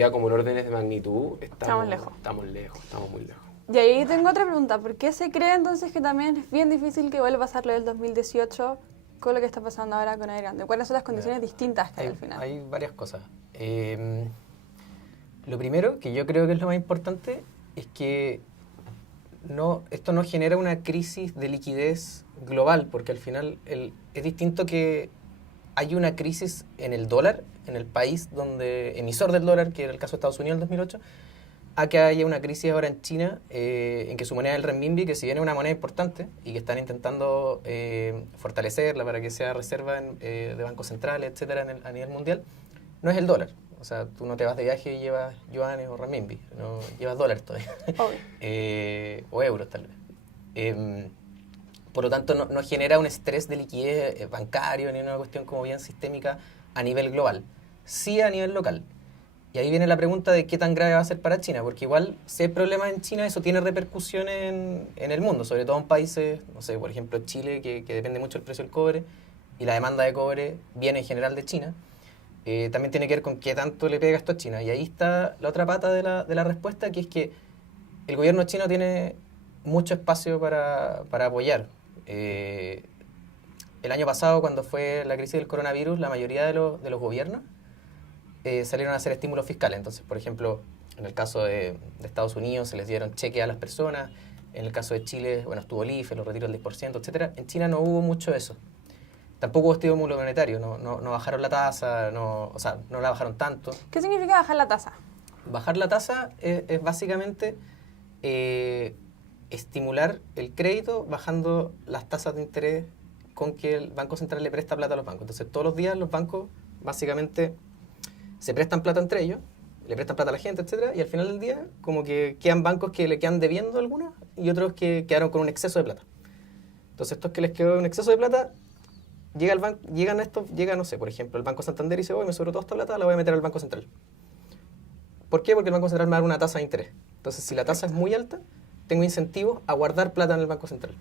Ya como en órdenes de magnitud, Estamos lejos. Estamos lejos, estamos muy lejos. Y ahí tengo otra pregunta. ¿Por qué se cree entonces que también es bien difícil que vuelva a pasar lo del 2018 con lo que está pasando ahora con Evergrande? ¿Cuáles son las condiciones distintas que hay al final? Hay varias cosas. Lo primero, que yo creo que es lo más importante, es que esto no genera una crisis de liquidez global, porque al final es distinto que hay una crisis en el dólar, en el país emisor del dólar, que era el caso de Estados Unidos en el 2008, a que haya una crisis ahora en China, en que su moneda es el renminbi, que si bien es una moneda importante y que están intentando fortalecerla para que sea reserva de bancos centrales, etcétera, a nivel mundial, no es el dólar. O sea, tú no te vas de viaje y llevas yuanes o renminbi, no llevas dólares todavía. O euros tal vez. Por lo tanto, no genera un estrés de liquidez bancario ni una cuestión como bien sistémica a nivel global. Sí a nivel local. Y ahí viene la pregunta de qué tan grave va a ser para China, porque igual si hay problemas en China, eso tiene repercusiones en el mundo, sobre todo en países, no sé, por ejemplo Chile, que depende mucho del precio del cobre, y la demanda de cobre viene en general de China. También tiene que ver con qué tanto le pega esto a China. Y ahí está la otra pata de la respuesta, que es que el gobierno chino tiene mucho espacio para apoyar. El año pasado, cuando fue la crisis del coronavirus, la mayoría de los gobiernos salieron a hacer estímulos fiscales. Entonces, por ejemplo, en el caso de Estados Unidos se les dieron cheques a las personas. En el caso de Chile, bueno, estuvo el IFE, los retiros del 10%, etc. En China no hubo mucho de eso. Tampoco hubo estímulo monetario, no bajaron la tasa, o sea, no la bajaron tanto. ¿Qué significa bajar la tasa? Bajar la tasa es básicamente estimular el crédito bajando las tasas de interés con que el Banco Central le presta plata a los bancos. Entonces, todos los días los bancos básicamente se prestan plata entre ellos, le prestan plata a la gente, etcétera, y al final del día como que quedan bancos que le quedan debiendo algunos y otros que quedaron con un exceso de plata. Entonces, estos que les quedó un exceso de plata, llega, no sé, por ejemplo, el Banco Santander y dice, me sobró toda esta plata, la voy a meter al Banco Central. ¿Por qué? Porque el Banco Central me da una tasa de interés. Entonces, si la tasa es muy alta, tengo incentivos a guardar plata en el Banco Central.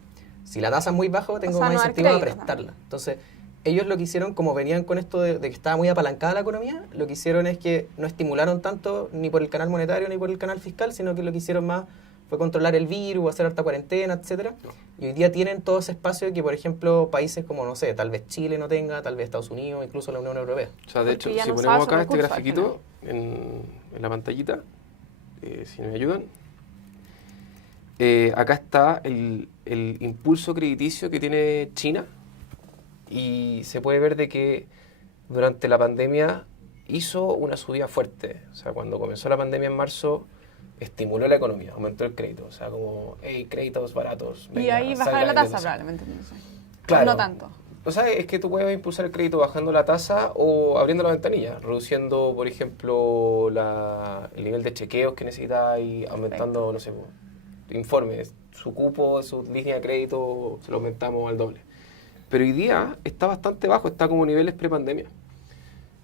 Si la tasa es muy baja, tengo más incentivos a prestarla. Entonces, ellos lo que hicieron, como venían con esto de que estaba muy apalancada la economía, lo que hicieron es que no estimularon tanto ni por el canal monetario ni por el canal fiscal, sino que lo que hicieron más fue controlar el virus, hacer harta cuarentena, etcétera. Y hoy día tienen todo ese espacio que, por ejemplo, países como, no sé, tal vez Chile no tenga, tal vez Estados Unidos, incluso la Unión Europea. O sea, de hecho, si ponemos acá este grafiquito en la pantallita, si me ayudan, acá está el impulso crediticio que tiene China, y se puede ver de que durante la pandemia hizo una subida fuerte. O sea, cuando comenzó la pandemia en marzo, estimuló la economía, aumentó el crédito. O sea, como, hey, créditos baratos. Venga, y ahí bajaron la tasa probablemente. Claro. No tanto. O sea, es que tú puedes impulsar el crédito bajando la tasa o abriendo la ventanilla, reduciendo, por ejemplo, el nivel de chequeos que necesita y aumentando, no sé, informes. Su cupo, su línea de crédito, se lo aumentamos al doble. Pero hoy día está bastante bajo, está como niveles pre-pandemia.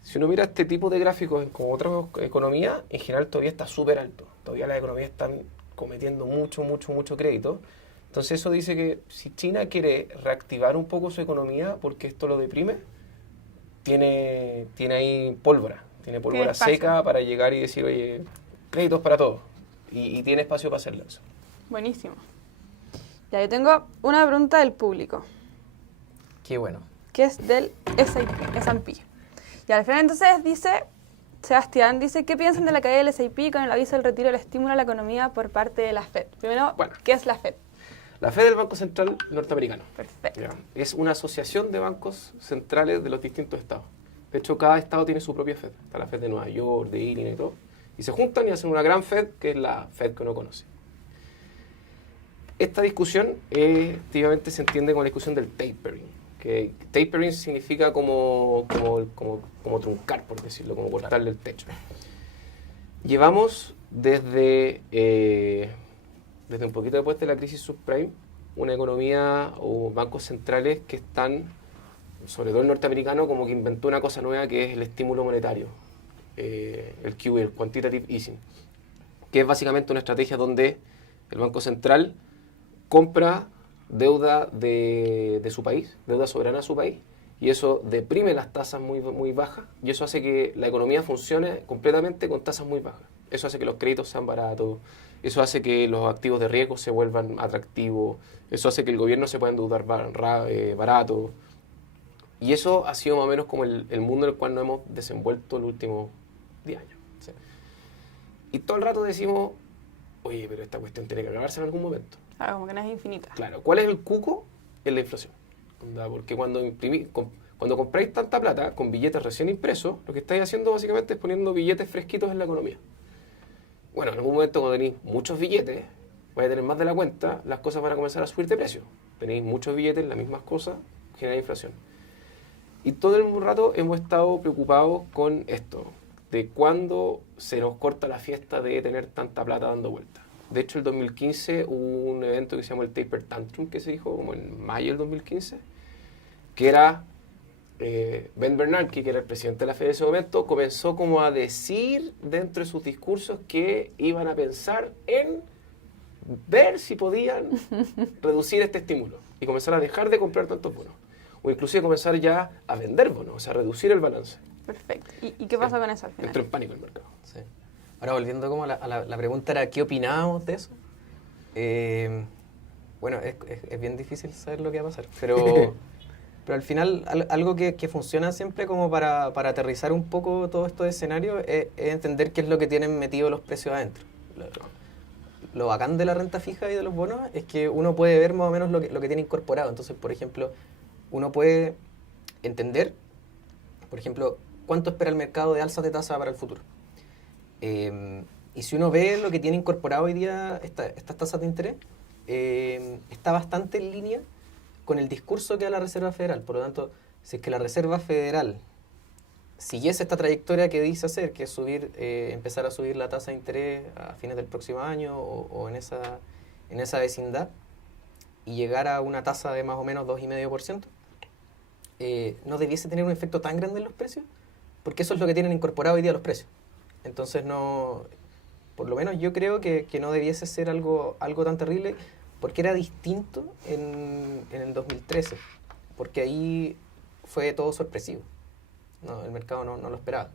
Si uno mira este tipo de gráficos en como otras economías, en general todavía está súper alto. Todavía las economías están cometiendo mucho crédito. Entonces eso dice que si China quiere reactivar un poco su economía, porque esto lo deprime, tiene ahí pólvora. Tiene pólvora seca para llegar y decir, oye, créditos para todos. Y tiene espacio para hacerlo eso. Buenísimo. Ya, yo tengo una pregunta del público. Qué bueno. Que es del S&P. Y al final entonces Sebastián dice, ¿qué piensan de la caída del S&P con el aviso del retiro del estímulo a la economía por parte de la Fed? Primero, ¿qué es la Fed? La Fed es el Banco Central norteamericano. Perfecto. Ya. Es una asociación de bancos centrales de los distintos estados. De hecho, cada estado tiene su propia Fed. Está la Fed de Nueva York, de Illinois y todo. Y se juntan y hacen una gran Fed, que es la Fed que uno conoce. Esta discusión activamente se entiende como la discusión del tapering. Que tapering significa como truncar, por decirlo, como cortarle el techo. Llevamos desde un poquito después de la crisis subprime, una economía o bancos centrales que están, sobre todo el norteamericano, como que inventó una cosa nueva que es el estímulo monetario, el QE, el Quantitative Easing, que es básicamente una estrategia donde el Banco Central compra deuda de su país, deuda soberana de su país, y eso deprime las tasas muy, muy bajas y eso hace que la economía funcione completamente con tasas muy bajas. Eso hace que los créditos sean baratos, eso hace que los activos de riesgo se vuelvan atractivos, eso hace que el gobierno se pueda endeudar barato. Y eso ha sido más o menos como el mundo en el cual nos hemos desenvuelto los últimos 10 años. Sí. Y todo el rato decimos, oye, pero esta cuestión tiene que acabarse en algún momento. Claro, como que no es infinita. Claro, ¿cuál es el cuco? Es la inflación. Porque cuando compráis tanta plata con billetes recién impresos, lo que estáis haciendo básicamente es poniendo billetes fresquitos en la economía. Bueno, en algún momento cuando tenéis muchos billetes, vais a tener más de la cuenta, las cosas van a comenzar a subir de precio. Tenéis muchos billetes, las mismas cosas, genera inflación. Y todo el rato hemos estado preocupados con esto, de cuándo se nos corta la fiesta de tener tanta plata dando vueltas. De hecho, el 2015 hubo un evento que se llamó el Taper Tantrum, que se dijo como en mayo del 2015, que era Ben Bernanke, que era el presidente de la Fed en ese momento, comenzó como a decir dentro de sus discursos que iban a pensar en ver si podían reducir este estímulo y comenzar a dejar de comprar tantos bonos. O inclusive comenzar ya a vender bonos, o sea, reducir el balance. Perfecto. ¿Y qué pasó con eso al final? Entró en pánico el mercado. Sí. Ahora, volviendo como a la pregunta era, ¿qué opinábamos de eso? Bueno, es bien difícil saber lo que va a pasar, pero al final algo que funciona siempre como para aterrizar un poco todo estos escenarios es entender qué es lo que tienen metido los precios adentro. Lo bacán de la renta fija y de los bonos es que uno puede ver más o menos lo que tiene incorporado. Entonces, por ejemplo, uno puede entender, por ejemplo, cuánto espera el mercado de alzas de tasa para el futuro. Y si uno ve lo que tiene incorporado hoy día estas tasas de interés, está bastante en línea con el discurso que da la Reserva Federal. Por lo tanto, si es que la Reserva Federal siguiese esta trayectoria que dice hacer, que es empezar a subir la tasa de interés a fines del próximo año o en esa vecindad, y llegar a una tasa de más o menos 2,5%, no debiese tener un efecto tan grande en los precios, porque eso es lo que tienen incorporado hoy día los precios. Entonces, por lo menos yo creo que no debiese ser algo tan terrible, porque era distinto en el 2013, porque ahí fue todo sorpresivo. No, el mercado no lo esperaba.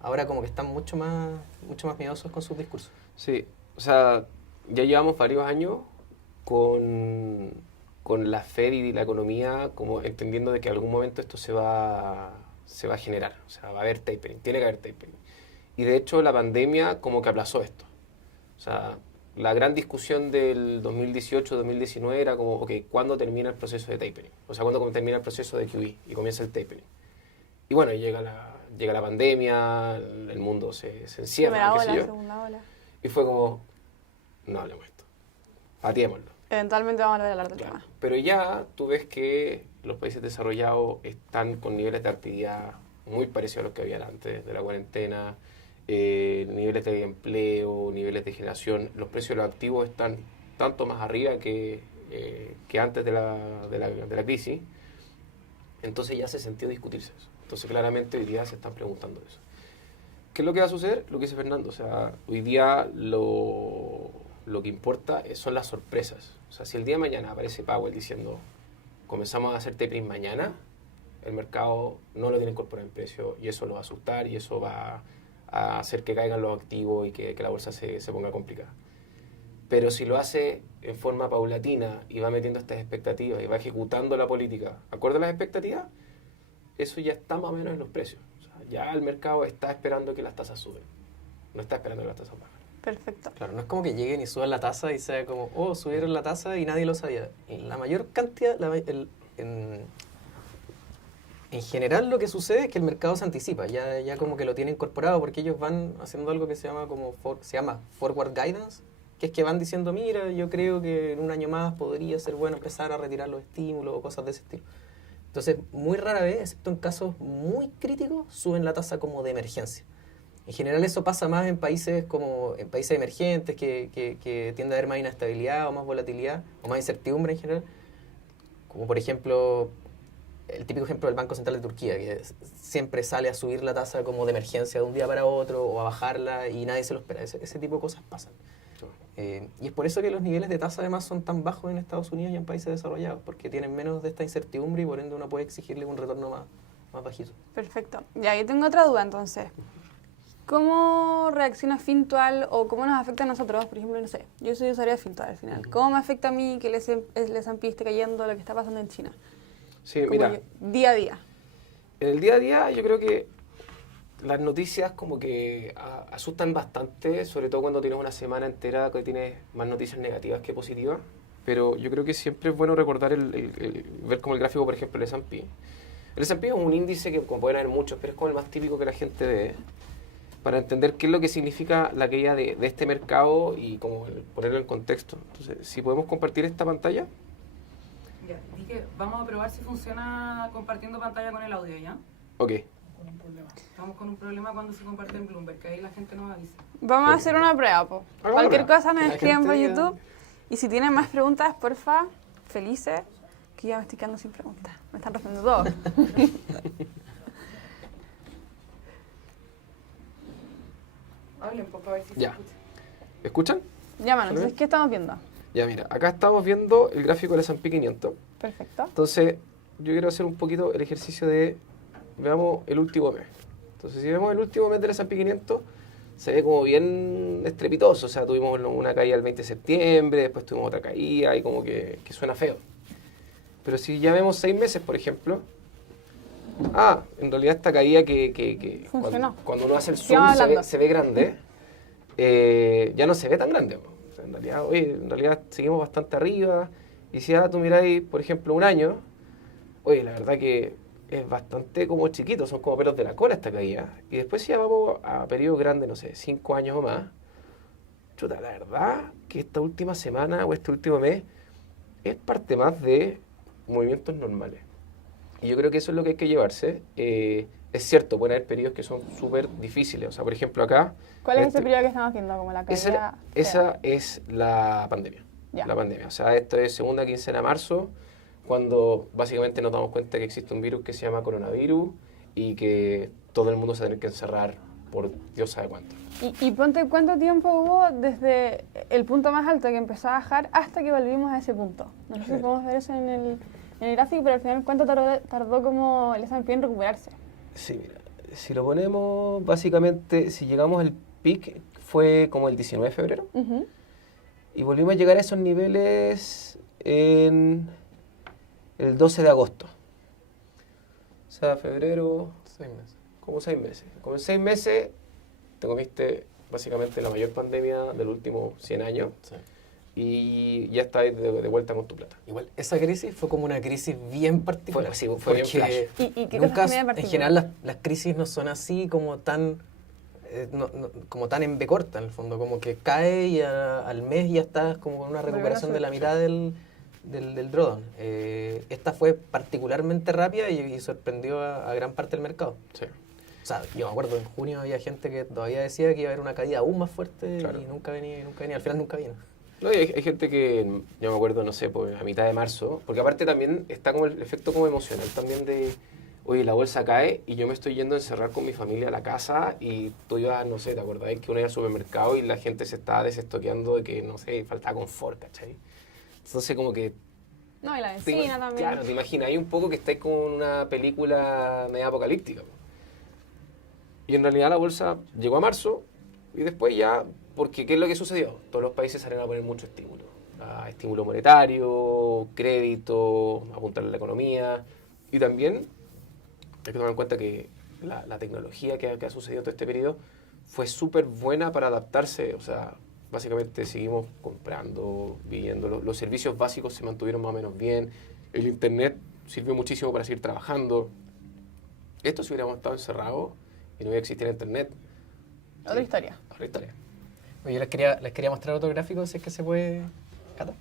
Ahora como que están mucho más miedosos con sus discursos. Sí, o sea, ya llevamos varios años con la Fed y la economía como entendiendo de que en algún momento esto se va a generar. O sea, va a haber tapering, tiene que haber tapering. Y de hecho la pandemia como que aplazó esto. O sea, la gran discusión del 2018-2019 era como, ok, ¿cuándo termina el proceso de tapering? O sea, ¿cuándo termina el proceso de QE y comienza el tapering? Y bueno, llega la pandemia, el mundo se encierra, Primera qué ola, sé yo. segunda ola. Y fue como, no hablemos de esto, pateémoslo. Eventualmente vamos a volver a hablar del Claro. tema. Pero ya tú ves que los países desarrollados están con niveles de actividad muy parecidos a los que habían antes de la cuarentena, niveles de empleo, niveles de generación. Los precios de los activos están tanto más arriba que antes de la crisis. Entonces ya se sintió discutirse eso. Entonces claramente hoy día se están preguntando eso. ¿Qué es lo que va a suceder? Lo que dice Fernando. O sea, hoy día lo que importa son las sorpresas. O sea, si el día de mañana aparece Powell diciendo comenzamos a hacer tapering mañana, el mercado no lo tiene incorporado en precio y eso lo va a asustar y eso va a hacer que caigan los activos y que la bolsa se ponga complicada. Pero si lo hace en forma paulatina y va metiendo estas expectativas y va ejecutando la política acorde a las expectativas, eso ya está más o menos en los precios. O sea, ya el mercado está esperando que las tasas suben, no está esperando que las tasas bajen. Perfecto. Claro, no es como que lleguen y suban la tasa y sea como, oh, subieron la tasa y nadie lo sabía. La mayor cantidad, en general lo que sucede es que el mercado se anticipa, ya como que lo tiene incorporado porque ellos van haciendo algo que se llama forward guidance, que es que van diciendo, mira, yo creo que en un año más podría ser bueno empezar a retirar los estímulos o cosas de ese estilo. Entonces, muy rara vez, excepto en casos muy críticos, suben la tasa como de emergencia. En general eso pasa más en países emergentes que tiende a haber más inestabilidad o más volatilidad o más incertidumbre en general. Como por ejemplo, el típico ejemplo del Banco Central de Turquía, que siempre sale a subir la tasa como de emergencia de un día para otro o a bajarla y nadie se lo espera. Ese tipo de cosas pasan. Y es por eso que los niveles de tasa además son tan bajos en Estados Unidos y en países desarrollados, porque tienen menos de esta incertidumbre y por ende uno puede exigirle un retorno más bajito. Perfecto. Ya, yo tengo otra duda entonces. ¿Cómo reacciona Fintual o cómo nos afecta a nosotros? Por ejemplo, no sé, yo soy usuario de Fintual al final. ¿Cómo me afecta a mí que el S&P esté cayendo, lo que está pasando en China? Sí, Como mira, día a día. en el día a día yo creo que las noticias como que asustan bastante, sobre todo cuando tienes una semana entera que tienes más noticias negativas que positivas. Pero yo creo que siempre es bueno recordar ver como el gráfico, por ejemplo, el S&P. El S&P es un índice que, como pueden haber muchos, pero es como el más típico que la gente ve, para entender qué es lo que significa la caída de este mercado y como ponerlo en contexto. Entonces, si podemos compartir esta pantalla. Ya, dije, vamos a probar si funciona compartiendo pantalla con el audio, ¿ya? Ok. Estamos con un problema cuando se comparte en Bloomberg, que ahí la gente nos avisa. Vamos a hacer una prueba, po. Hagamos Cualquier una prueba. cosa me Que la escriben por gente diga. YouTube. Y si tienen más preguntas, porfa, felices, que ya me estoy quedando sin preguntas. Me están respondiendo todo. Hablen, pues, para ver si Ya. se escucha. ¿Escuchan? Ya, mano, entonces, ¿qué estamos viendo? Ya, mira, acá estamos viendo el gráfico del S&P 500. Perfecto. Entonces, yo quiero hacer un poquito el ejercicio de, veamos el último mes. Entonces, si vemos el último mes del S&P 500, se ve como bien estrepitoso. O sea, tuvimos una caída el 20 de septiembre, después tuvimos otra caída y como que suena feo. Pero si ya vemos 6 meses, por ejemplo, en realidad esta caída que Funcionó. cuando uno hace el Sigamos zoom hablando. se ve grande, ya no se ve tan grande. O sea, en realidad seguimos bastante arriba. Y si tú miráis, por ejemplo, un año, la verdad que es bastante como chiquito, son como pelos de la cola esta caída. Y después si ya vamos a periodos grandes, no sé, 5 años o más, chuta, la verdad que esta última semana o este último mes es parte más de movimientos normales. Y yo creo que eso es lo que hay que llevarse. Es cierto, pueden haber periodos que son súper difíciles. O sea, por ejemplo, acá... ¿Cuál es en ese periodo que estamos viendo? Como la caída. esa es la pandemia. Ya. La pandemia. O sea, esto es segunda quincena de marzo, cuando básicamente nos damos cuenta que existe un virus que se llama coronavirus y que todo el mundo se va a tener que encerrar por Dios sabe cuánto. Y ponte cuánto tiempo hubo desde el punto más alto que empezó a bajar hasta que volvimos a ese punto. No sé si podemos ver eso en el gráfico, pero al final, ¿cuánto tardó como el S&P en recuperarse? Sí, mira, si lo ponemos, básicamente, si llegamos al pic, fue como el 19 de febrero, Ujú. y volvimos a llegar a esos niveles en el 12 de agosto. O sea, febrero, 6 meses. como 6 meses. Como en 6 meses te comiste básicamente la mayor pandemia de los últimos 100 años Sí. y ya estás de vuelta con tu plata. Igual, esa crisis fue como una crisis bien particular. Fue bien flash. ¿Y qué nunca, cosas tenía de en particular? general, las crisis no son así como tan como tan en B corta, en el fondo. Como que cae y al mes ya estás como con una Vuelve a recuperación de la subir. mitad del drawdown. Esta fue particularmente rápida y sorprendió a gran parte del mercado. Sí. O sea, yo me acuerdo, en junio había gente que todavía decía que iba a haber una caída aún más fuerte Claro. y nunca venía. Al final nunca vino. No, y hay gente que, yo me acuerdo, no sé, pues, a mitad de marzo, porque aparte también está como el efecto como emocional también de, oye, la bolsa cae y yo me estoy yendo a encerrar con mi familia a la casa y tú ibas, no sé, ¿te acordás que uno iba al supermercado y la gente se estaba desestoqueando de que, no sé, faltaba confort, ¿cachai? Entonces como que... No, y la te benzina ima- también. Claro, te imaginas, hay un poco que estáis como en una película media apocalíptica. Po. Y en realidad la bolsa llegó a marzo y después ya, porque ¿qué es lo que sucedió? Todos los países salieron a poner mucho estímulo. Estímulo monetario, crédito, apuntar a la economía. Y también hay que tomar en cuenta que la tecnología que ha sucedido todo este periodo fue súper buena para adaptarse. O sea, básicamente seguimos comprando, viviendo. Los servicios básicos se mantuvieron más o menos bien. El internet sirvió muchísimo para seguir trabajando. Esto si hubiéramos estado encerrados y no hubiera existido internet. Otra historia. Otra historia. Oye, les quería mostrar otro gráfico, si es que se puede, Cata.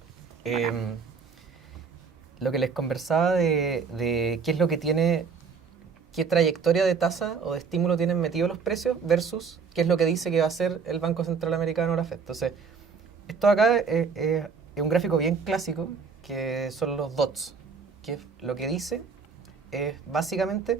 Lo que les conversaba de qué es lo que tiene, qué trayectoria de tasa o de estímulo tienen metidos los precios versus qué es lo que dice que va a hacer el Banco Central Americano o la FED. Entonces, esto acá es un gráfico bien clásico, que son los dots, que lo que dice es básicamente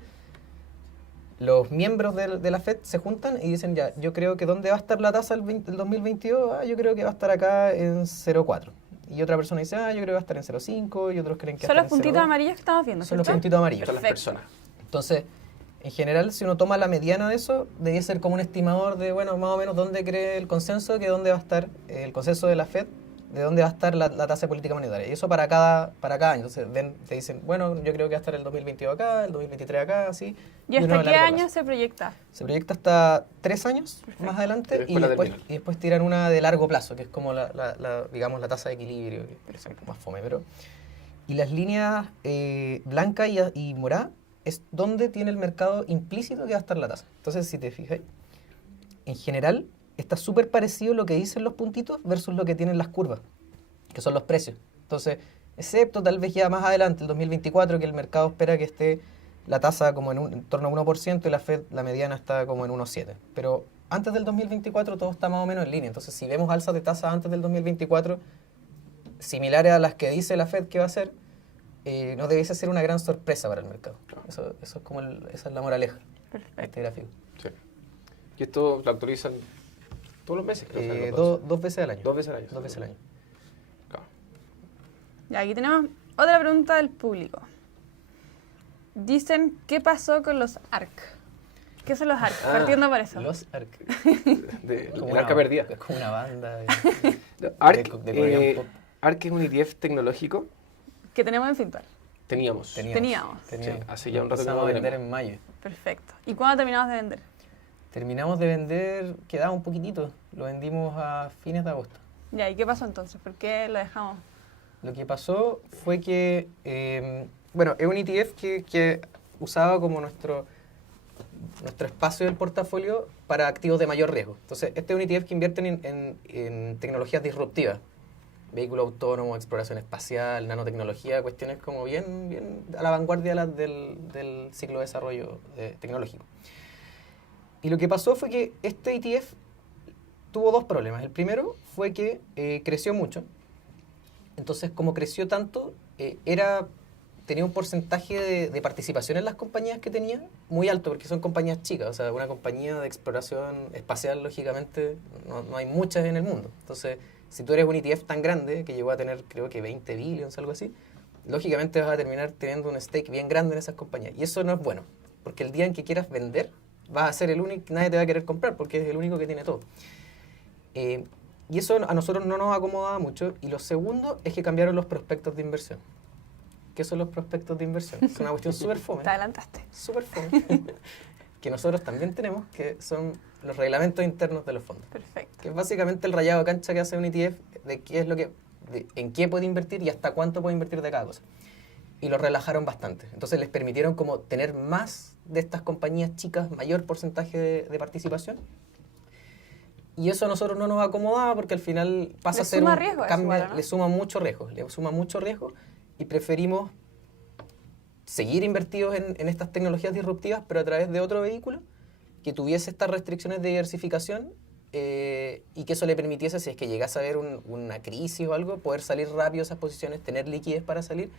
los miembros de la Fed se juntan y dicen, ya, yo creo que ¿dónde va a estar la tasa el 2022? Yo creo que va a estar acá en 0,4. Y otra persona dice, yo creo que va a estar en 0,5, y otros creen que Son va a los estar en puntitos 0,2. amarillos que estamos viendo, Son los ¿cierto? puntitos amarillos. Son las Perfecto. personas. Entonces, en general, si uno toma la mediana de eso, debería ser como un estimador de, bueno, más o menos dónde cree el consenso, que dónde va a estar el consenso de la Fed, de dónde va a estar la tasa de política monetaria. Y eso para cada año. Entonces, te dicen, bueno, yo creo que va a estar el 2022 acá, el 2023 acá, así. ¿Y uno hasta a qué largo año plazo. se proyecta? Se proyecta hasta 3 años más Y adelante después la terminal. y después tiran una de largo plazo, que es como digamos, la tasa de equilibrio, que es un poco más fome. Y las líneas blanca y morada es donde tiene el mercado implícito que va a estar la tasa. Entonces, si te fijas, en general está súper parecido lo que dicen los puntitos versus lo que tienen las curvas, que son los precios. Entonces, excepto tal vez ya más adelante, el 2024, que el mercado espera que esté la tasa como en torno a 1% y la Fed, la mediana, está como en 1,7. Pero antes del 2024 todo está más o menos en línea. Entonces, si vemos alzas de tasa antes del 2024, similares a las que dice la Fed que va a hacer, no debiese ser una gran sorpresa para el mercado. Claro. Eso es como esa es la moraleja de Perfecto. este gráfico. Sí. Y esto lo actualizan todos los meses, creo. O sea, los Dos veces al año. 2 veces al año. 2 veces al año. Claro. Y aquí tenemos otra pregunta del público. Dicen, ¿qué pasó con los ARC? ¿Qué son los ARC? Partiendo por eso. Los ARC. El arca perdida. Es como una banda ARC, de Korean pop. ARC es un ETF tecnológico. Que tenemos en Fintual. Teníamos. Teníamos. Sí, hace ya un rato que Empezamos no a vender tenemos. en mayo. Perfecto. ¿Y cuándo terminamos de vender? Terminamos de vender, quedaba un poquitito. Lo vendimos a fines de agosto. Ya, ¿y qué pasó entonces? ¿Por qué lo dejamos? Lo que pasó fue que, bueno, es un ETF que usaba como nuestro espacio del portafolio para activos de mayor riesgo. Entonces, este es un ETF que invierte en tecnologías disruptivas. Vehículo autónomo, exploración espacial, nanotecnología, cuestiones como bien a la vanguardia del ciclo de desarrollo tecnológico. Y lo que pasó fue que este ETF tuvo 2 problemas. El primero fue que creció mucho. Entonces, como creció tanto, tenía un porcentaje de participación en las compañías que tenía muy alto, porque son compañías chicas. O sea, una compañía de exploración espacial, lógicamente, no hay muchas en el mundo. Entonces, si tú eres un ETF tan grande, que llegó a tener, creo que 20 billions, algo así, lógicamente vas a terminar teniendo un stake bien grande en esas compañías. Y eso no es bueno, porque el día en que quieras vender, vas a ser el único, nadie te va a querer comprar, porque es el único que tiene todo. Y eso a nosotros no nos acomodaba mucho. Y lo segundo es que cambiaron los prospectos de inversión. ¿Qué son los prospectos de inversión? Es una cuestión súper fome. Te adelantaste. Súper fome. Que nosotros también tenemos, que son los reglamentos internos de los fondos. Perfecto. Que es básicamente el rayado de cancha que hace un ETF de qué es en qué puede invertir y hasta cuánto puede invertir de cada cosa. Y lo relajaron bastante. Entonces les permitieron como tener más de estas compañías chicas, mayor porcentaje de participación. Y eso a nosotros no nos acomodaba porque al final pasa a ser suma un riesgo eso cambio, igual, ¿no? le suma mucho riesgo y preferimos seguir invertidos en estas tecnologías disruptivas, pero a través de otro vehículo que tuviese estas restricciones de diversificación y que eso le permitiese, si es que llegase a haber una crisis o algo, poder salir rápido de esas posiciones, tener liquidez para salir,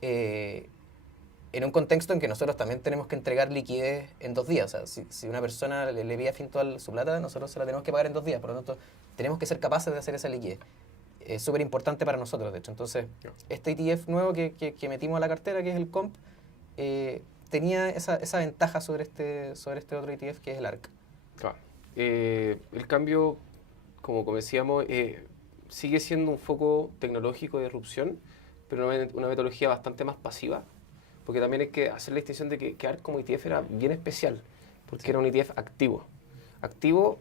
en un contexto en que nosotros también tenemos que entregar liquidez en 2 días. O sea, si una persona le envía a Fintual su plata, nosotros se la tenemos que pagar en 2 días, por lo tanto, tenemos que ser capaces de hacer esa liquidez. Es súper importante para nosotros, de hecho. Entonces, este ETF nuevo que metimos a la cartera, que es el COMP, tenía esa ventaja sobre este otro ETF, que es el ARC. Claro. El cambio, como decíamos, sigue siendo un foco tecnológico de disrupción, pero una metodología bastante más pasiva, porque también hay que hacer la distinción de que ARC como ETF era bien especial, porque era un ETF activo.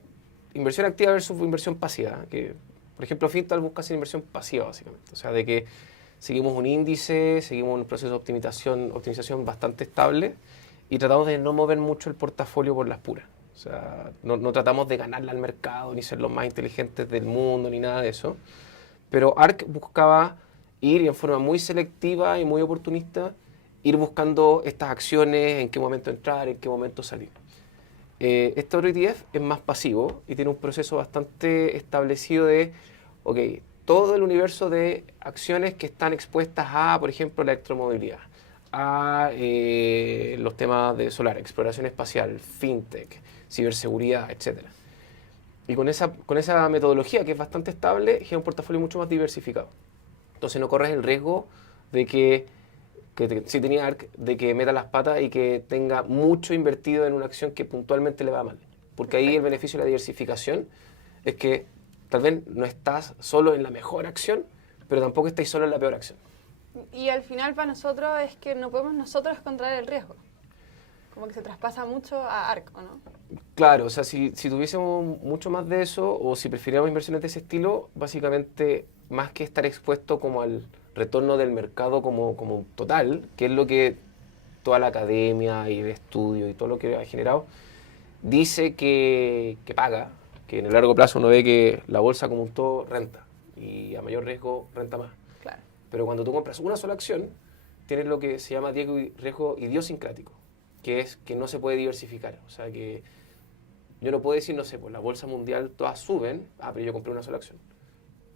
Inversión activa versus inversión pasiva, que por ejemplo Fintual busca hacer inversión pasiva básicamente, o sea, de que seguimos un índice, seguimos un proceso de optimización bastante estable y tratamos de no mover mucho el portafolio por las puras. O sea, no tratamos de ganarle al mercado, ni ser los más inteligentes del mundo, ni nada de eso. Pero ARC buscaba ir y en forma muy selectiva y muy oportunista, ir buscando estas acciones, en qué momento entrar, en qué momento salir. Este otro ETF es más pasivo y tiene un proceso bastante establecido de, ok, todo el universo de acciones que están expuestas a, por ejemplo, la electromovilidad, a los temas de solar, exploración espacial, fintech, ciberseguridad, etc. Y con esa metodología, que es bastante estable, genera un portafolio mucho más diversificado. Entonces no corres el riesgo de si tenía ARK, de que meta las patas y que tenga mucho invertido en una acción que puntualmente le va mal. Porque ahí el beneficio de la diversificación es que tal vez no estás solo en la mejor acción, pero tampoco estás solo en la peor acción. Y al final para nosotros es que no podemos nosotros contraer el riesgo. Como que se traspasa mucho a ARK, ¿o no? Claro, o sea, si tuviésemos mucho más de eso, o si prefiriéramos inversiones de ese estilo, básicamente, más que estar expuesto como al retorno del mercado como total, que es lo que toda la academia y el estudio y todo lo que ha generado, dice que paga, que en el largo plazo uno ve que la bolsa como un todo renta, y a mayor riesgo renta más. Claro. Pero cuando tú compras una sola acción, tienes lo que se llama riesgo idiosincrático, que es que no se puede diversificar. O sea que yo no puedo decir, no sé, pues la bolsa mundial todas suben, pero yo compré una sola acción.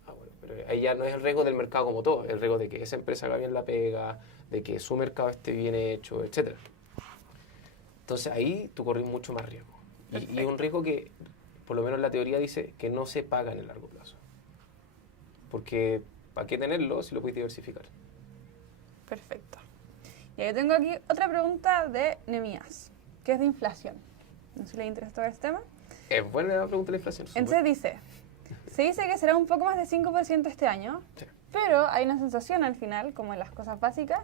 Bueno, pero ahí ya no es el riesgo del mercado como todo, el riesgo de que esa empresa haga bien la pega, de que su mercado esté bien hecho, etc. Entonces ahí tú corres mucho más riesgo. Y es un riesgo que, por lo menos la teoría dice, que no se paga en el largo plazo. Porque, ¿para qué tenerlo si lo puedes diversificar? Perfecto. Y yo tengo aquí otra pregunta de Nemías, que es de inflación. No sé si le interesa todo este tema. Es buena la pregunta de la inflación. Entonces se dice que será un poco más de 5% este año, Sí. pero hay una sensación al final, como en las cosas básicas,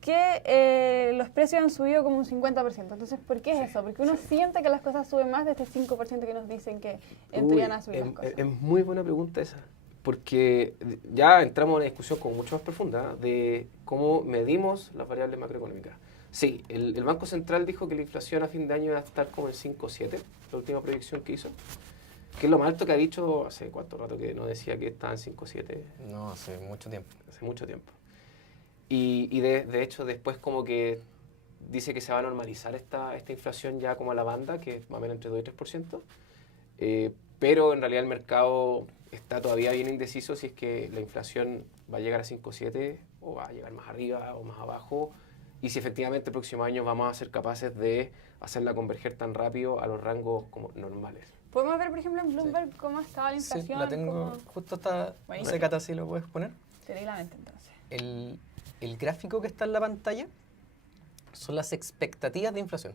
que los precios han subido como un 50%. Entonces, ¿por qué es eso? Porque uno siente que las cosas suben más de este 5% que nos dicen que entran a subir las cosas. Es muy buena pregunta esa, porque ya entramos en una discusión como mucho más profunda de cómo medimos las variables macroeconómicas. Sí, el Banco Central dijo que la inflación a fin de año iba a estar como en 5,7, la última proyección que hizo, que es lo más alto que ha dicho hace cuánto rato que no decía que estaba en 5,7. No, hace mucho tiempo. Hace mucho tiempo. Y de hecho después como que dice que se va a normalizar esta inflación ya como a la banda, que es más o menos entre 2 y 3%, pero en realidad el mercado está todavía bien indeciso si es que la inflación va a llegar a 5,7 o va a llegar más arriba o más abajo, y si efectivamente el próximo año vamos a ser capaces de hacerla converger tan rápido a los rangos como normales. ¿Podemos ver, por ejemplo, en Bloomberg cómo estaba la inflación? Sí, la tengo, justo está, no sé, Cata, si lo puedes poner. Terriblemente, entonces. El gráfico que está en la pantalla son las expectativas de inflación.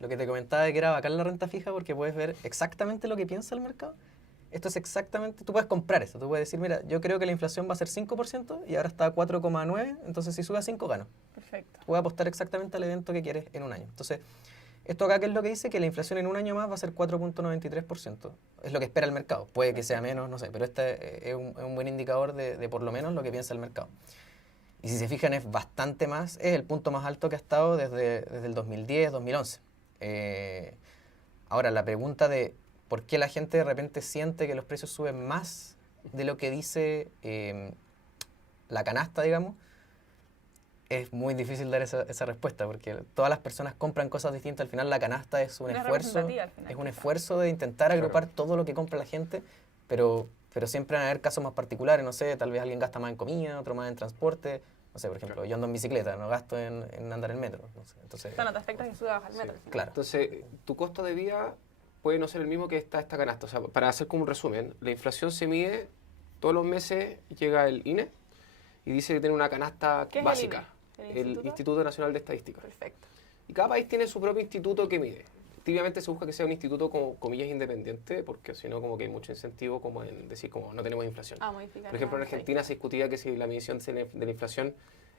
Lo que te comentaba de que era bacán la renta fija porque puedes ver exactamente lo que piensa el mercado. Esto es exactamente, tú puedes comprar esto, tú puedes decir, mira, yo creo que la inflación va a ser 5% y ahora está a 4,9, entonces si sube a 5 gano. Perfecto. Puedes apostar exactamente al evento que quieres en un año. Entonces, esto acá, ¿qué es lo que dice? Que la inflación en un año más va a ser 4,93%. Es lo que espera el mercado. Puede que sea menos, no sé, pero este es un buen indicador de por lo menos lo que piensa el mercado. Y si se fijan, es bastante más, es el punto más alto que ha estado desde el 2010, 2011. Ahora, la pregunta de por qué la gente de repente siente que los precios suben más de lo que dice la canasta, digamos, es muy difícil dar esa respuesta, porque todas las personas compran cosas distintas. Al final la canasta es un esfuerzo, es un esfuerzo de intentar agrupar todo lo que compra la gente, pero siempre van a haber casos más particulares. No sé, tal vez alguien gasta más en comida, otro más en transporte. No sé, por ejemplo, yo ando en bicicleta, no gasto en andar en metro. No sé, entonces, No te afecta que suba o baja el metro. Sí. Claro. Entonces, tu costo de vida puede no ser el mismo que esta canasta. O sea, para hacer como un resumen, la inflación se mide todos los meses, llega el INE y dice que tiene una canasta ¿Qué es básica. el Instituto Nacional de Estadística. Perfecto. Y cada país tiene su propio instituto que mide. Típicamente se busca que sea un instituto como comillas independiente, porque si no como que hay mucho incentivo como en decir como no tenemos inflación. Modificar. Por ejemplo, en Argentina se discutía que si la medición de la inflación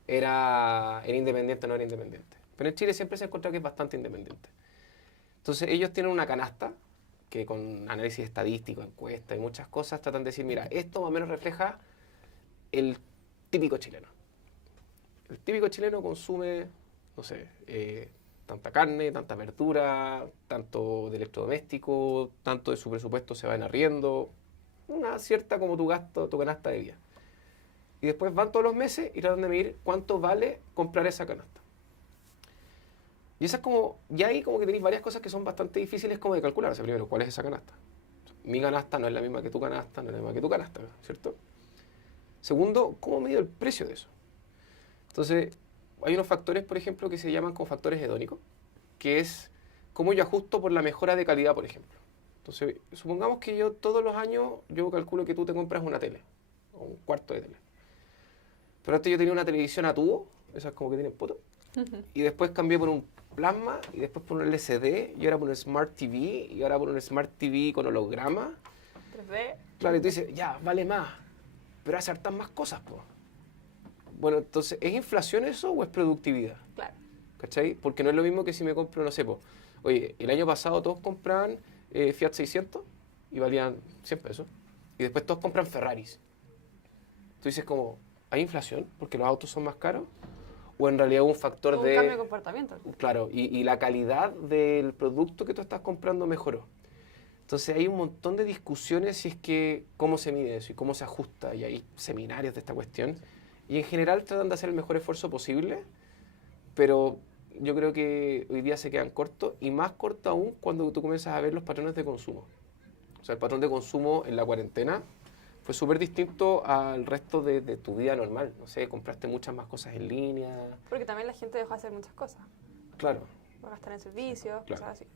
era independiente o no era independiente. Pero en Chile siempre se ha encontrado que es bastante independiente. Entonces ellos tienen una canasta que con análisis estadístico, encuestas y muchas cosas tratan de decir, mira, esto más o menos refleja el típico chileno. El típico chileno consume, no sé, tanta carne, tanta verdura, tanto de electrodoméstico, tanto de su presupuesto se va en arriendo, una cierta como tu gasto, tu canasta de vida. Y después van todos los meses y tratan de medir cuánto vale comprar esa canasta. Y esa es como, ya ahí como que tenéis varias cosas que son bastante difíciles como de calcular. O sea, primero, ¿cuál es esa canasta? Mi canasta no es la misma que tu canasta, no es la misma que tu canasta, ¿cierto? Segundo, ¿cómo mido el precio de eso? Entonces, hay unos factores, por ejemplo, que se llaman como factores hedónicos, que es cómo yo ajusto por la mejora de calidad, por ejemplo. Entonces, supongamos que yo todos los años, yo calculo que tú te compras una tele, o un cuarto de tele. Pero antes yo tenía una televisión a tubo, esas como que tienen poto, y después cambié por un plasma, y después por un LCD, y ahora por un Smart TV, y ahora por un Smart TV con holograma. 3D. Claro, y tú dices, ya, vale más, pero hace hartas más cosas, po. Bueno, entonces, ¿es inflación eso o es productividad? Claro. ¿Cachai? Porque no es lo mismo que si me compro, no sé, po. Oye, el año pasado todos compraban Fiat 600 y valían 100 pesos. Y después todos compran Ferraris. Tú dices como, ¿hay inflación porque los autos son más caros? ¿O en realidad un factor Un de... cambio de comportamiento. Claro, y la calidad del producto que tú estás comprando mejoró. Entonces hay un montón de discusiones si es que cómo se mide eso y cómo se ajusta. Y hay seminarios de esta cuestión. Y en general tratan de hacer el mejor esfuerzo posible, pero yo creo que hoy día se quedan cortos y más cortos aún cuando tú comienzas a ver los patrones de consumo. O sea, el patrón de consumo en la cuarentena fue súper distinto al resto de tu vida normal. No sé, compraste muchas más cosas en línea. Porque también la gente dejó de hacer muchas cosas. Claro. Va a gastar en servicios, Claro. cosas así.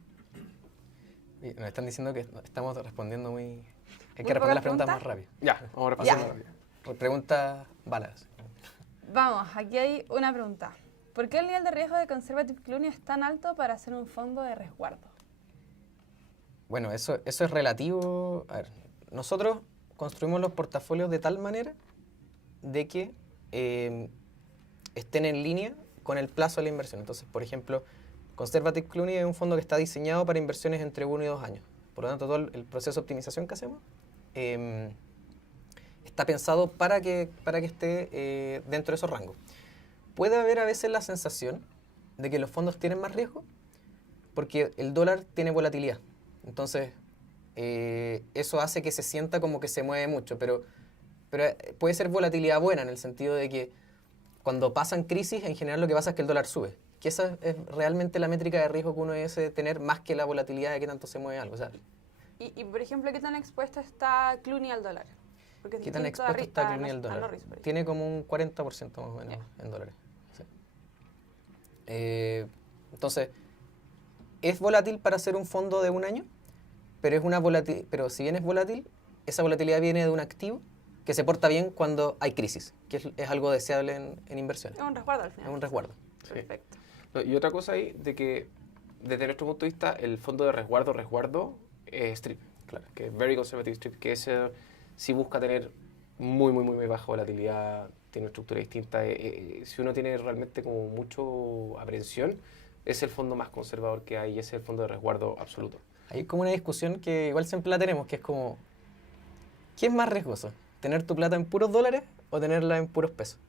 Y nos están diciendo que estamos respondiendo muy... Hay ¿Muy que responder las pocas preguntas más preguntas? rápido. Ya, vamos a repasar Ya. rápido. Por preguntas balas. Vamos, aquí hay una pregunta. ¿Por qué el nivel de riesgo de Conservative Cluny es tan alto para hacer un fondo de resguardo? Bueno, eso es relativo. A ver, nosotros construimos los portafolios de tal manera de que estén en línea con el plazo de la inversión. Entonces, por ejemplo, Conservative Cluny es un fondo que está diseñado para inversiones entre 1 y 2 años. Por lo tanto, todo el proceso de optimización que hacemos está pensado para que esté dentro de esos rangos. Puede haber a veces la sensación de que los fondos tienen más riesgo porque el dólar tiene volatilidad. Entonces, eso hace que se sienta como que se mueve mucho, pero puede ser volatilidad buena en el sentido de que cuando pasan crisis, en general lo que pasa es que el dólar sube. Que esa es realmente la métrica de riesgo que uno debe tener más que la volatilidad de qué tanto se mueve algo. O sea, Y, por ejemplo, ¿qué tan expuesta está Cluny al dólar? Porque es ¿qué tan distinto a expuesto está a Cluny al dólar? Norris, por ejemplo. Tiene como un 40% más o menos en dólares. Sí. Entonces, es volátil para ser un fondo de un año, pero pero si bien es volátil, esa volatilidad viene de un activo que se porta bien cuando hay crisis, que es algo deseable en inversiones. Es un resguardo al final. Es un resguardo. Sí. Perfecto. No, y otra cosa ahí, de que desde nuestro punto de vista, el fondo de resguardo es strip, claro, que es very conservative strip, que ese sí busca tener muy baja volatilidad, tiene una estructura distinta. Si uno tiene realmente como mucho aprensión, es el fondo más conservador que hay y es el fondo de resguardo absoluto. Hay como una discusión que igual siempre la tenemos, que es como, ¿qué es más riesgoso? ¿Tener tu plata en puros dólares o tenerla en puros pesos?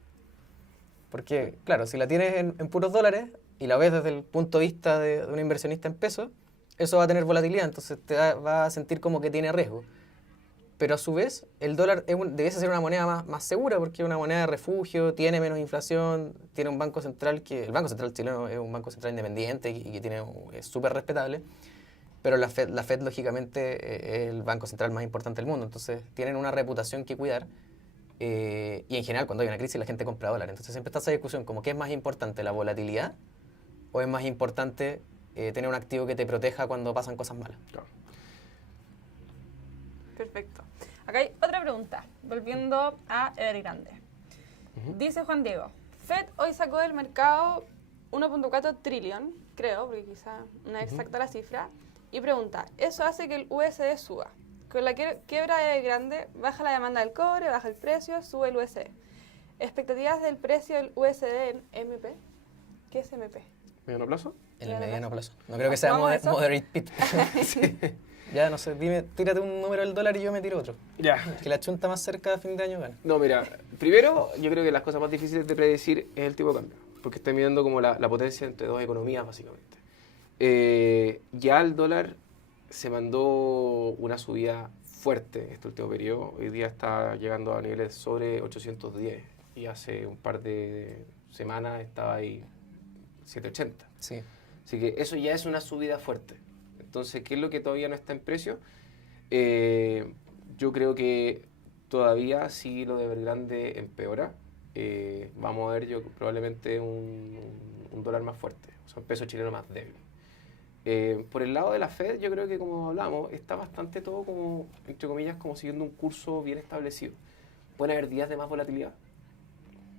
Porque, claro, si la tienes en puros dólares y la ves desde el punto de vista de un inversionista en pesos, eso va a tener volatilidad, entonces va a sentir como que tiene riesgo. Pero a su vez, el dólar debiese ser una moneda más segura porque es una moneda de refugio, tiene menos inflación, tiene un banco central el Banco Central chileno es un banco central independiente y que es súper respetable, pero la Fed lógicamente es el banco central más importante del mundo, entonces tienen una reputación que cuidar y en general cuando hay una crisis la gente compra dólares, entonces siempre está esa discusión como ¿qué es más importante, la volatilidad o es más importante tener un activo que te proteja cuando pasan cosas malas? Claro. Perfecto. Acá hay otra pregunta, volviendo a Evergrande. Dice Juan Diego, Fed hoy sacó del mercado 1.4 trillón, creo, porque quizá no es exacta la cifra, y pregunta, ¿eso hace que el USD suba? Con la quiebra de Evergrande, baja la demanda del cobre, baja el precio, sube el USD. ¿Expectativas del precio del USD en MP? ¿Qué es MP? ¿Mediano plazo? En el mediano plazo. No creo que sea ¿Vamos a eso? moderate pit. Sí. Ya, no sé, tírate un número del dólar y yo me tiro otro. Ya. El que la chunta más cerca a fin de año gana. No, mira, primero yo creo que las cosas más difíciles de predecir es el tipo de cambio, porque estoy midiendo como la potencia entre dos economías básicamente. Ya el dólar se mandó una subida fuerte este último periodo, hoy día está llegando a niveles sobre 810 y hace un par de semanas estaba ahí 780. Sí. Así que eso ya es una subida fuerte. Entonces, ¿qué es lo que todavía no está en precio? Yo creo que todavía sí lo de Evergrande empeora. vamos a ver yo probablemente un dólar más fuerte, o sea, un peso chileno más débil. Por el lado de la Fed, yo creo que como hablamos, está bastante todo como, entre comillas, como siguiendo un curso bien establecido. Pueden haber días de más volatilidad,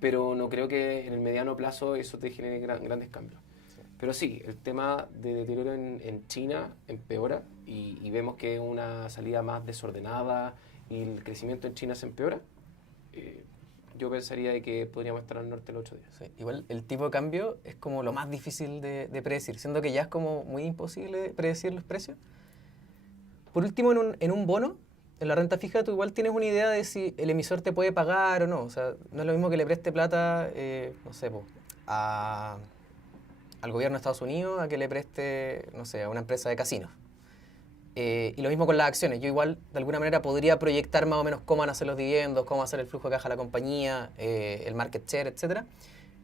pero no creo que en el mediano plazo eso te genere grandes cambios. Sí. Pero sí, el tema de deterioro en China empeora y vemos que es una salida más desordenada y el crecimiento en China se empeora. Yo pensaría de que podríamos estar al norte en los 8 días. Sí, igual el tipo de cambio es como lo más difícil de predecir, siendo que ya es como muy imposible predecir los precios. Por último, en un bono, en la renta fija, tú igual tienes una idea de si el emisor te puede pagar o no. O sea, no es lo mismo que le preste plata, no sé, al gobierno de Estados Unidos a que le preste, no sé, a una empresa de casinos. Y lo mismo con las acciones. Yo igual, de alguna manera, podría proyectar más o menos cómo van a ser los dividendos, cómo va a ser el flujo de caja de la compañía, el market share, etc.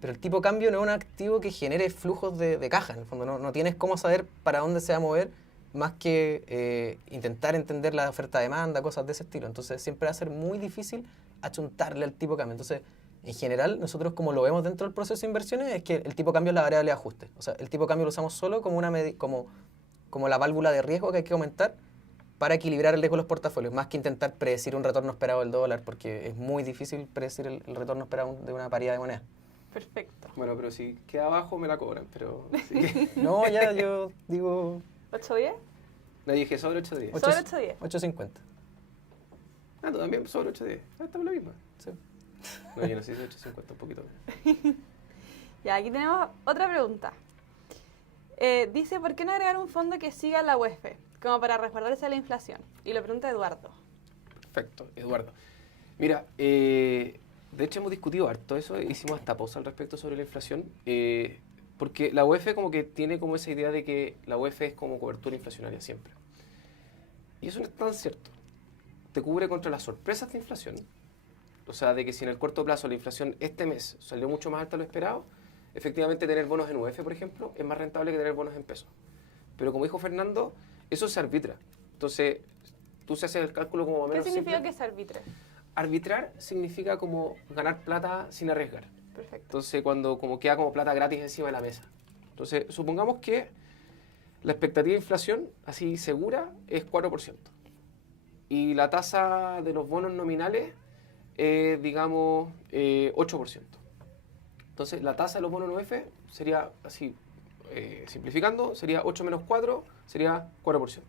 Pero el tipo de cambio no es un activo que genere flujos de caja. En el fondo, no tienes cómo saber para dónde se va a mover, más que intentar entender la oferta-demanda, cosas de ese estilo. Entonces, siempre va a ser muy difícil achuntarle al tipo de cambio. Entonces, en general, nosotros como lo vemos dentro del proceso de inversiones, es que el tipo de cambio es la variable de ajuste. O sea, el tipo de cambio lo usamos solo como como la válvula de riesgo que hay que aumentar para equilibrar el riesgo de los portafolios, más que intentar predecir un retorno esperado del dólar, porque es muy difícil predecir el retorno esperado de una paridad de moneda. Perfecto. Bueno, pero si queda abajo me la cobran, pero... Sí que... No, ya yo digo... ¿8-10? No, dije sobre 8 días. Sobre 8-10. 8.50. Ah, tú también sobre 8 días. Ah, estamos lo mismo. Sí. No, yo no sé si 8.50, un poquito menos. Ya, aquí tenemos otra pregunta. Dice, ¿por qué no agregar un fondo que siga la UEF? Como para resguardarse a la inflación. Y lo pregunta Eduardo. Perfecto, Eduardo. Mira, de hecho hemos discutido harto eso, hicimos hasta pausa al respecto sobre la inflación, porque la UEF como que tiene como esa idea de que la UEF es como cobertura inflacionaria siempre. Y eso no es tan cierto. Te cubre contra las sorpresas de inflación, o sea, de que si en el corto plazo la inflación este mes salió mucho más alta de lo esperado, efectivamente tener bonos en UEF, por ejemplo, es más rentable que tener bonos en pesos. Pero como dijo Fernando, eso se arbitra. Entonces, tú se haces el cálculo como más o menos ¿Qué significa simple. que se arbitre? Arbitrar significa como ganar plata sin arriesgar. Perfecto. Entonces, cuando como queda como plata gratis encima de la mesa. Entonces, supongamos que la expectativa de inflación, así segura, es 4%. Y la tasa de los bonos nominales es, digamos, 8%. Entonces, la tasa de los bonos UEF sería, así, simplificando, sería 8 menos 4, sería 4%.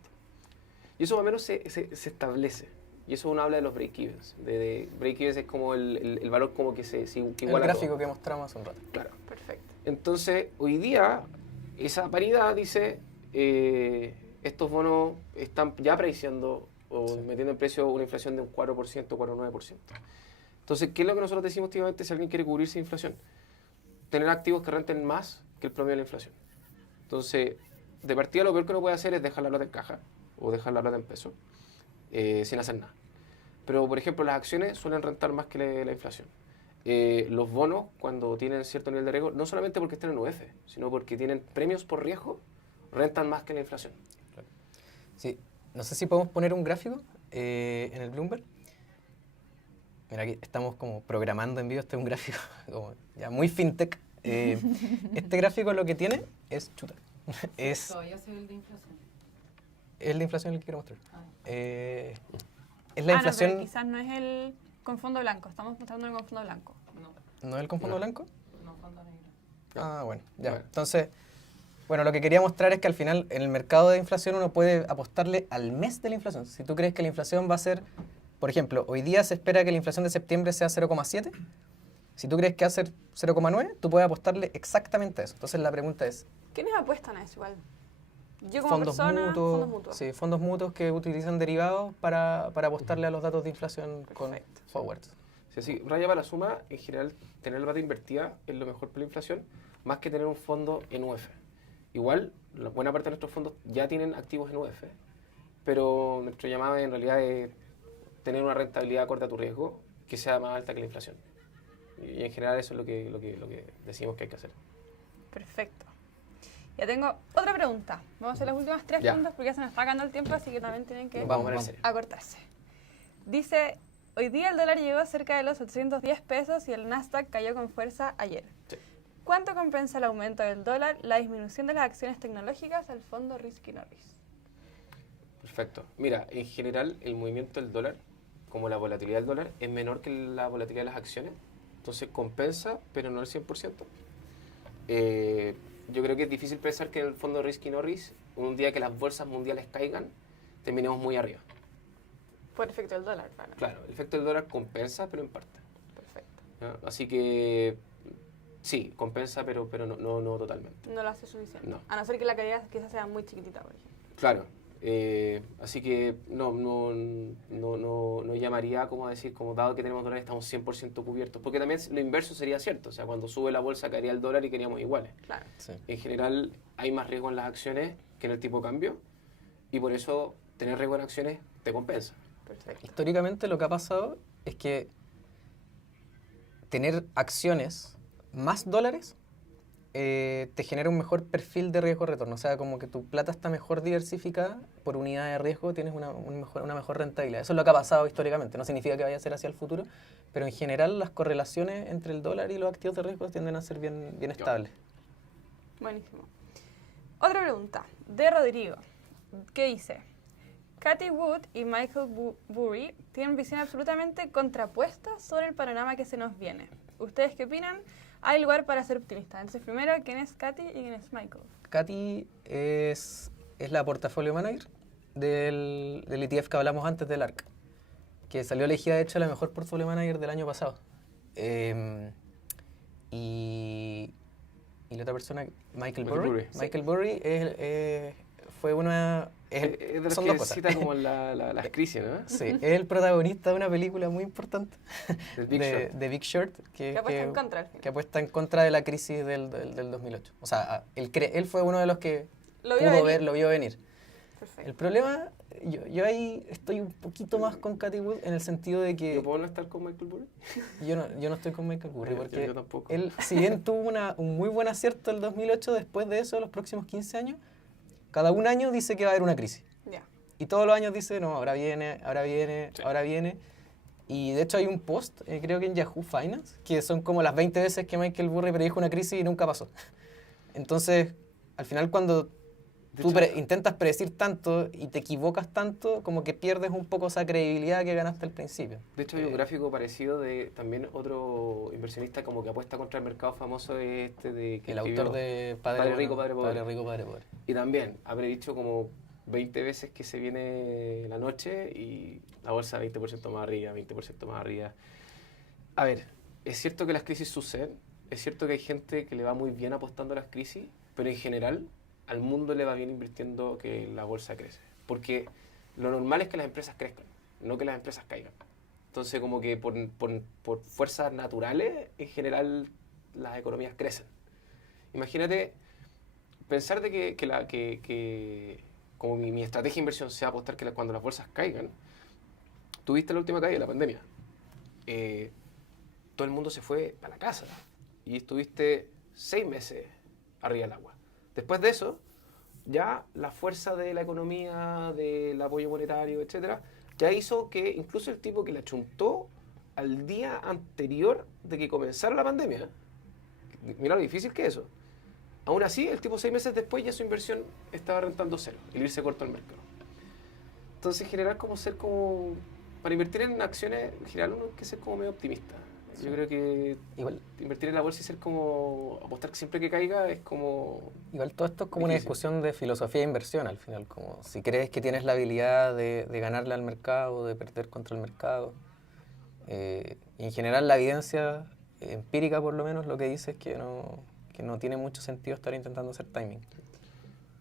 Y eso más o menos se establece. Y eso uno habla de los break-evens. De break-evens es como el valor como que que iguala el gráfico todo. que mostramos hace un rato. Claro. Perfecto. Entonces, hoy día, esa paridad dice, estos bonos están ya prediciendo o metiendo en precio una inflación de un 4%, 4,9%. Entonces, ¿qué es lo que nosotros decimos activamente si alguien quiere cubrirse de inflación? Tener activos que renten más que el promedio de la inflación. Entonces, de partida lo peor que uno puede hacer es dejar la plata en caja o dejar la plata en peso sin hacer nada. Pero, por ejemplo, las acciones suelen rentar más que la inflación. Los bonos, cuando tienen cierto nivel de riesgo, no solamente porque estén en UEF, sino porque tienen premios por riesgo, rentan más que la inflación. Sí, no sé si podemos poner un gráfico en el Bloomberg. Mira, aquí estamos como programando en vivo, este es un gráfico como ya muy fintech. Este gráfico lo que tiene es Todavía se ve el de inflación. es la inflación el que quiero mostrar. Ah. Es la inflación... No, pero quizás no es el con fondo blanco. Estamos mostrándolo con fondo blanco. No, ¿No es el con fondo blanco? no fondo negro. Ah, bueno, ya. Bueno. Entonces, bueno, lo que quería mostrar es que al final en el mercado de inflación uno puede apostarle al mes de la inflación. Si tú crees que la inflación va a ser, por ejemplo, hoy día se espera que la inflación de septiembre sea 0,7. Si tú crees que va a ser 0,9, tú puedes apostarle exactamente a eso. Entonces la pregunta es, ¿Quiénes apuestan a eso igual? Yo como fondos persona, mutuos, fondos mutuos. sí, fondos mutuos que utilizan derivados para apostarle a los datos de inflación con Perfecto. forwards. Si así, raya para la suma, en general, tener la plata invertida es lo mejor para la inflación, más que tener un fondo en UEF. Igual, la buena parte de nuestros fondos ya tienen activos en UEF, pero nuestro llamado en realidad es tener una rentabilidad acorde a tu riesgo que sea más alta que la inflación. Y en general eso es lo que decimos que hay que hacer. Perfecto. Ya tengo otra pregunta. Vamos a hacer las últimas 3 Ya. preguntas porque ya se nos está acabando el tiempo, así que también tienen que Vamos a ver. acortarse. Dice, Hoy día el dólar llegó cerca de los 810 pesos y el Nasdaq cayó con fuerza ayer. Sí. ¿Cuánto compensa el aumento del dólar, la disminución de las acciones tecnológicas al fondo Risky Norris? Perfecto. Mira, en general el movimiento del dólar, como la volatilidad del dólar, es menor que la volatilidad de las acciones. Entonces compensa, pero no al 100%. Yo creo que es difícil pensar que en el fondo Risky Norris, un día que las bolsas mundiales caigan, terminemos muy arriba. Por efecto del dólar, claro. Claro, el efecto del dólar compensa, pero en parte. Perfecto. ¿Ya? Así que sí, compensa, pero no totalmente. No lo hace suficiente. No. A no ser que la caída quizás sea muy chiquitita, por ejemplo. Claro. Así que no llamaría como a decir, como dado que tenemos dólares estamos 100% cubiertos, porque también lo inverso sería cierto, o sea, cuando sube la bolsa caería el dólar y queríamos iguales. Claro. Sí. En general hay más riesgo en las acciones que en el tipo de cambio y por eso tener riesgo en acciones te compensa. Perfecto. Históricamente lo que ha pasado es que tener acciones más dólares te genera un mejor perfil de riesgo-retorno. O sea, como que tu plata está mejor diversificada por unidad de riesgo, tienes una mejor rentabilidad. Eso es lo que ha pasado históricamente. No significa que vaya a ser hacia el futuro, pero en general las correlaciones entre el dólar y los activos de riesgo tienden a ser bien estables. Buenísimo. Otra pregunta, de Rodrigo, que dice: Cathie Wood y Michael Burry tienen visión absolutamente contrapuesta sobre el panorama que se nos viene. ¿Ustedes qué opinan? Hay lugar para ser optimista. Entonces, primero, ¿quién es Cathie y quién es Michael? Cathie es la portafolio manager del ETF que hablamos antes, del ARC, que salió elegida, de hecho, la mejor portfolio manager del año pasado. Y la otra persona, Michael Burry. Sí. Michael Burry fue una... Es de los son que dos cosas. cita como las crisis, ¿no? Sí, es el protagonista de una película muy importante, Del Big Short. de Big Short, Que apuesta en contra, al final. que apuesta en contra de la crisis del 2008. O sea, él fue uno de los que Lo vio venir. lo vio venir. Perfecto. El problema, yo ahí estoy un poquito más con Cathie Wood en el sentido de que ¿Yo puedo no estar con Michael Burry? yo no estoy con Michael Burry, porque yo tampoco. él, si bien tuvo un muy buen acierto el 2008, después de eso, los próximos 15 años, cada un año dice que va a haber una crisis. Ya. Y todos los años dice, no, ahora viene, Sí. ahora viene. Y de hecho hay un post, creo que en Yahoo Finance, que son como las 20 veces que Michael Burry predijo una crisis y nunca pasó. Entonces, al final cuando De tú hecho, intentas predecir tanto y te equivocas tanto, como que pierdes un poco esa credibilidad que ganaste al principio. De hecho, hay un gráfico parecido de también otro inversionista como que apuesta contra el mercado famoso de que El escribió autor de Padre Rico, Padre Pobre. Padre Rico, Padre Pobre. Y también habré dicho como 20 veces que se viene la noche y la bolsa 20% más arriba, 20% más arriba. A ver, es cierto que las crisis suceden, es cierto que hay gente que le va muy bien apostando a las crisis, pero en general al mundo le va bien invirtiendo que la bolsa crece. Porque lo normal es que las empresas crezcan, no que las empresas caigan. Entonces, como que por fuerzas naturales, en general las economías crecen. Imagínate pensar de que como mi estrategia de inversión sea apostar que cuando las bolsas caigan, tuviste la última caída, la pandemia. Todo el mundo se fue a la casa y estuviste 6 meses arriba del agua. Después de eso, ya la fuerza de la economía, del apoyo monetario, etcétera, ya hizo que incluso el tipo que la chuntó al día anterior de que comenzara la pandemia, mira lo difícil que es eso. Aún así, el tipo 6 meses después ya su inversión estaba rentando cero, el irse corto al mercado. Entonces, en general, para invertir en acciones, en general uno hay que ser como medio optimista. Sí. Yo creo que Igual invertir en la bolsa y ser como, apostar siempre que caiga es como... Igual todo esto es como una Difícil. discusión de filosofía de inversión al final, como si crees que tienes la habilidad de ganarle al mercado, de perder contra el mercado. Y en general la evidencia empírica por lo menos lo que dice es que no tiene mucho sentido estar intentando hacer timing.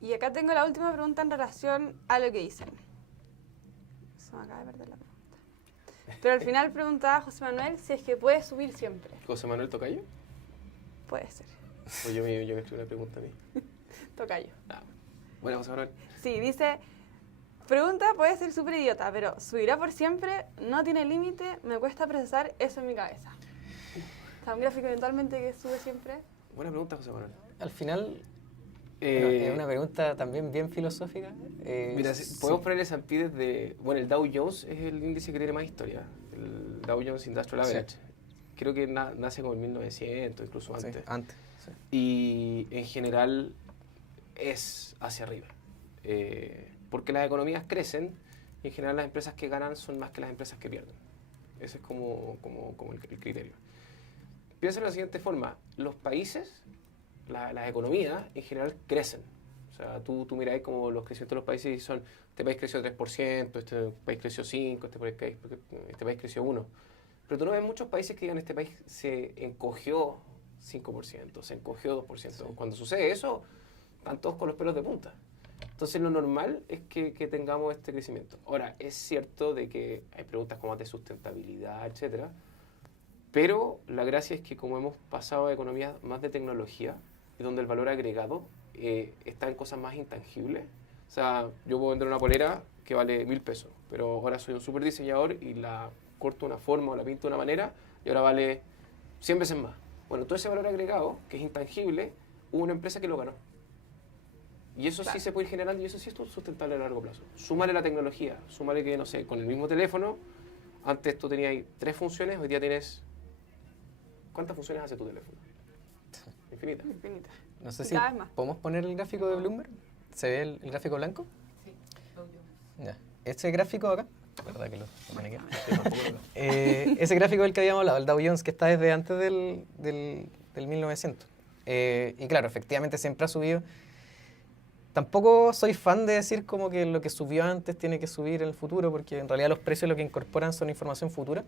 Y acá tengo la última pregunta en relación a lo que dicen. Se me acaba de perder la pregunta. Pero al final preguntaba José Manuel si es que puede subir siempre. ¿José Manuel Tocayo? Puede ser. O yo me escribí una pregunta a mí. Tocayo. Ah, bueno, José Manuel. Sí, dice, pregunta puede ser súper idiota, pero ¿subirá por siempre? ¿No tiene límite? Me cuesta procesar eso en mi cabeza. ¿Está un gráfico eventualmente que sube siempre? Buena pregunta, José Manuel. Al final, es una pregunta también bien filosófica. Mira, podemos poner el S&P desde... Bueno, el Dow Jones es el índice que tiene más historia. Dow Jones Industrial Sí. Average. Creo que nace como en 1900, incluso antes. Sí, antes. Sí. Y en general es hacia arriba. Porque las economías crecen y en general las empresas que ganan son más que las empresas que pierden. Ese es como el criterio. Piensa de la siguiente forma, los países, las economías en general crecen. O sea, tú miráis como los crecimientos de los países y son, este país creció 3%, este país creció 5%, este país creció 1%. Pero tú no ves muchos países que digan, este país se encogió 5%, se encogió 2%. Sí. Cuando sucede eso, están todos con los pelos de punta. Entonces lo normal es que tengamos este crecimiento. Ahora, es cierto de que hay preguntas como de sustentabilidad, etcétera, pero la gracia es que como hemos pasado a economías más de tecnología y donde el valor agregado está en cosas más intangibles. O sea, yo puedo vender una polera que vale 1.000 pesos, pero ahora soy un super diseñador y la corto de una forma o la pinto de una manera y ahora vale 100 veces más. Bueno, todo ese valor agregado, que es intangible, hubo una empresa que lo ganó. Y eso sí se puede ir generando y eso sí es sustentable a largo plazo. Súmale la tecnología, súmale que, no sé, con el mismo teléfono, antes tú tenías 3 funciones, hoy día tienes... ¿Cuántas funciones hace tu teléfono? Infinitas. Infinita. No sé Y si cada vez más. podemos poner el gráfico de Bloomberg. ¿Se ve el gráfico blanco? Sí, Dow Jones. Ya. Este gráfico acá, ¿verdad que lo pone aquí? Ese gráfico del que habíamos hablado, el Dow Jones, que está desde antes del 1900. Y claro, efectivamente siempre ha subido. Tampoco soy fan de decir como que lo que subió antes tiene que subir en el futuro, porque en realidad los precios lo que incorporan son información futura.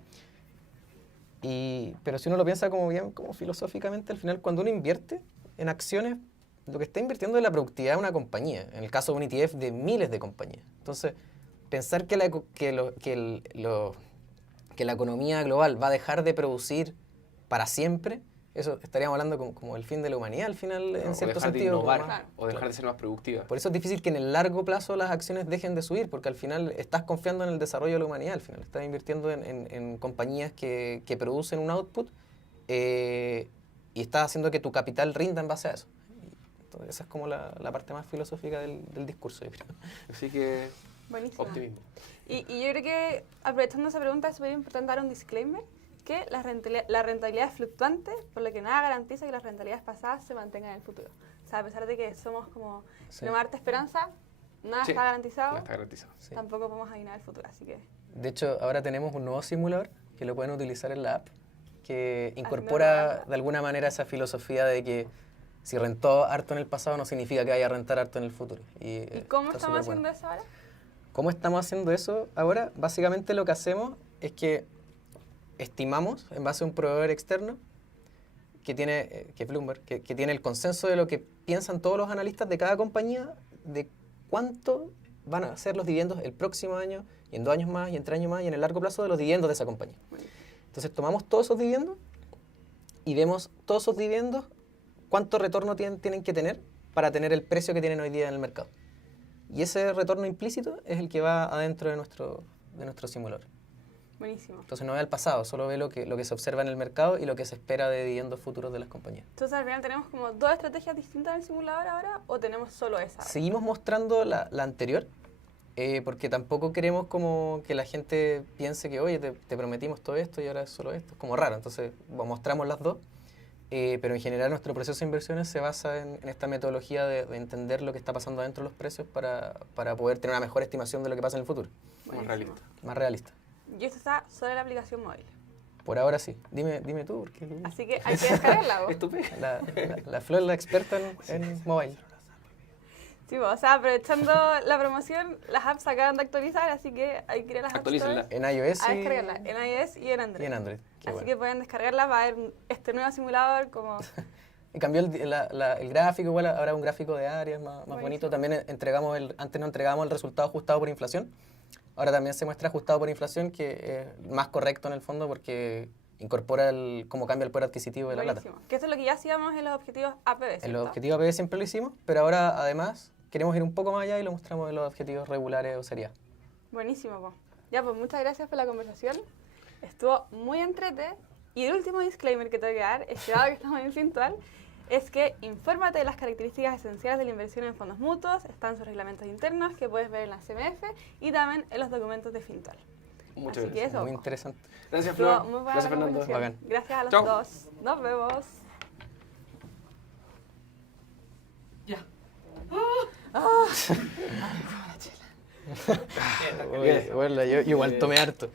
Pero si uno lo piensa como bien, como filosóficamente, al final cuando uno invierte en acciones, lo que está invirtiendo es la productividad de una compañía, en el caso de un ETF de miles de compañías. Entonces, pensar que la economía global va a dejar de producir para siempre, eso estaríamos hablando como el fin de la humanidad al final, en O cierto dejar de sentido. innovar, Claro. o dejar de ser más productiva. Por eso es difícil que en el largo plazo las acciones dejen de subir, porque al final estás confiando en el desarrollo de la humanidad, al final estás invirtiendo en compañías que producen un output y estás haciendo que tu capital rinda en base a eso. Entonces esa es como la parte más filosófica del discurso, yo creo. Así que, Buenísimo. optimismo. Y yo creo que, aprovechando esa pregunta, es súper importante dar un disclaimer, que la rentabilidad es fluctuante, por lo que nada garantiza que las rentabilidades pasadas se mantengan en el futuro. O sea, a pesar de que somos como Sí. una Marte Esperanza, nada Sí, está garantizado, no está garantizado. Sí. tampoco podemos adivinar el futuro, así que... De hecho, ahora tenemos un nuevo simulador que lo pueden utilizar en la app, que Haciendo incorpora propaganda. de alguna manera esa filosofía de que si rentó harto en el pasado no significa que vaya a rentar harto en el futuro. ¿Y cómo está estamos súper haciendo bueno. eso ahora? ¿Cómo estamos haciendo eso ahora? Básicamente lo que hacemos es que estimamos en base a un proveedor externo que es Bloomberg, que tiene el consenso de lo que piensan todos los analistas de cada compañía, de cuánto van a ser los dividendos el próximo año, y en 2 años más, y en 3 años más, y en el largo plazo de los dividendos de esa compañía. Entonces tomamos todos esos dividendos y vemos todos esos dividendos cuánto retorno tienen que tener para tener el precio que tienen hoy día en el mercado. Y ese retorno implícito es el que va adentro de nuestro simulador. Buenísimo. Entonces no ve al pasado, solo ve lo que se observa en el mercado y lo que se espera de dividendos futuros de las compañías. Entonces, al final, ¿tenemos como 2 estrategias distintas en el simulador ahora o tenemos solo esa? ahora? Seguimos mostrando la anterior, porque tampoco queremos como que la gente piense que, oye, te prometimos todo esto y ahora es solo esto. Es como raro, entonces mostramos las dos. Pero en general nuestro proceso de inversiones se basa en esta metodología de entender lo que está pasando adentro de los precios para poder tener una mejor estimación de lo que pasa en el futuro, Más Buenísimo. realista. más realista. Y esto está solo en la aplicación móvil. Por ahora sí. Dime tú, porque Así que hay que descargarla. ¿vos? Estupendo. la Flor es la experta en mobile. Sí, pues, o sea, aprovechando la promoción, las apps se acaban de actualizar, así que hay que ir a las App Actualícenla. Stores En iOS a descargarla, en iOS y en Android. y en Android. Qué Así bueno. que pueden descargarla para ver este nuevo simulador como... Y cambió el gráfico, igual ahora un gráfico de áreas más Buenísimo. bonito. También antes no entregábamos el resultado ajustado por inflación. Ahora también se muestra ajustado por inflación, que es más correcto en el fondo porque incorpora cómo cambia el poder adquisitivo de la plata. Buenísimo. Que esto es lo que ya hacíamos en los objetivos APB, ¿cierto? En los objetivos APB siempre lo hicimos, pero ahora además queremos ir un poco más allá y lo mostramos en los objetivos regulares o seriedad. Buenísimo, pues. Ya, pues muchas gracias por la conversación. Estuvo muy entrete. Y el último disclaimer que tengo que dar, es que dado que estamos en el Fintual, es que infórmate de las características esenciales de la inversión en fondos mutuos, están sus reglamentos internos que puedes ver en la CMF y también en los documentos de Fintual. Muchas Así que gracias. eso. Muy interesante. Gracias, Estuvo Flor. muy buena Gracias, la Fernando. conversación. Bacán. Gracias a los Chao. dos. Nos vemos. Ya. Bueno, yo igual tomé harto.